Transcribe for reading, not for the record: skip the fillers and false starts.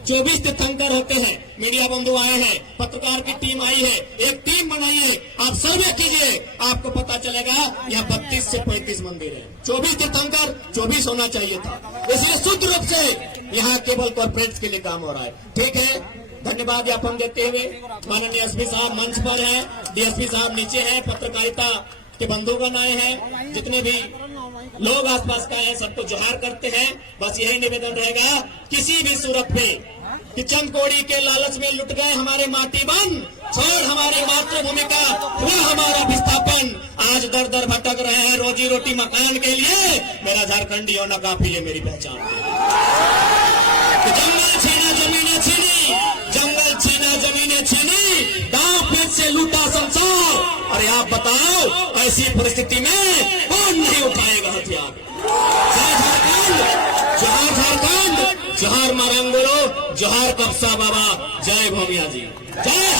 24 तीर्थंकर होते हैं, मीडिया बंधु आए हैं, पत्रकार की टीम आई है, एक टीम बनाइए, आप सर्वे कीजिए, आपको पता चलेगा यह 32 से 35 मंदिर है। 24 तीर्थंकर 24 होना चाहिए था, इसलिए शुद्ध रूप से यहाँ केवल कॉर्पोरेट्स के लिए काम हो रहा है। ठीक है, धन्यवाद ज्ञापन देते हुए माननीय एसपी साहब मंच पर हैं, डीएसपी साहब नीचे हैं, पत्रकारिता के बंधुगण आए हैं, जितने भी लोग आसपास का है सबको जोहार करते हैं। बस यही निवेदन रहेगा, किसी भी सूरत में कि चंद कौड़ी के लालच में लुट गए हमारे माटी बन, छोड़ हमारी मातृभूमि का हुआ हमारा विस्थापन, आज दर दर भटक रहे हैं रोजी रोटी मकान के लिए, मेरा झारखंडी होना काफी है मेरी पहचान। जंगल छीना जमीनें छीनी, जंगल छीना जमीनें छीनी, गांव फिर से लूटा संसार। अरे आप बताओ ऐसी परिस्थिति में कौन नहीं उठाएगा हथियार? जय झारखंड, जोहार झारखंड, जोहार मारंगुरो, जोहार कब्सा बाबा, जय भोमिया जी, जय।